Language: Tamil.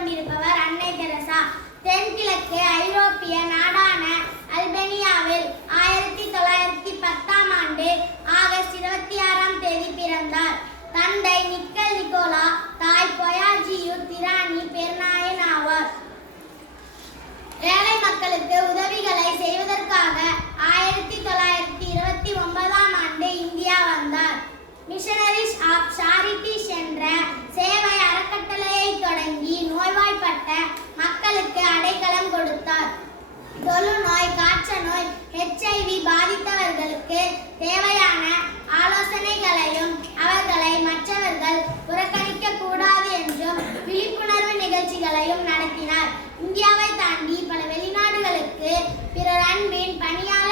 கொண்டிருப்பவர் அன்னை தெரசா. தென்கிழக்கு ஐரோப்பிய நாடான அல்பேனியாவில் 1910ஆம் ஆண்டு ஆகஸ்ட் 26ஆம் தேதி பிறந்தார். தந்தை நிக்கல் நிக்கோலா, தாய் பொயாஜியு திரானி பெர்னாயன் ஆவார். ஏழை மக்களுக்கு உதவிகளை செய்வதற்காக 1929ஆம் ஆண்டு இந்தியா வந்தார். மிஷனரிஸ் ஆஃப் சாரிட்டிஸ் என்ற சேவை அறக்கட்டளையை தொடங்கி நோய்வாய்ப்பட்ட மக்களுக்கு அடைக்கலம் கொடுத்தார். தொழுநோய், காய்ச்சல், HIV பாதித்தவர்களுக்கு தேவையான ஆலோசனைகளையும் அவர்களை மற்றவர்கள் புறக்கணிக்க கூடாது என்றும் விழிப்புணர்வு நிகழ்ச்சிகளையும் நடத்தினார். இந்தியாவை தாண்டி பல வெளிநாடுகளுக்கு பிறர் அன்பின் பணியாளர்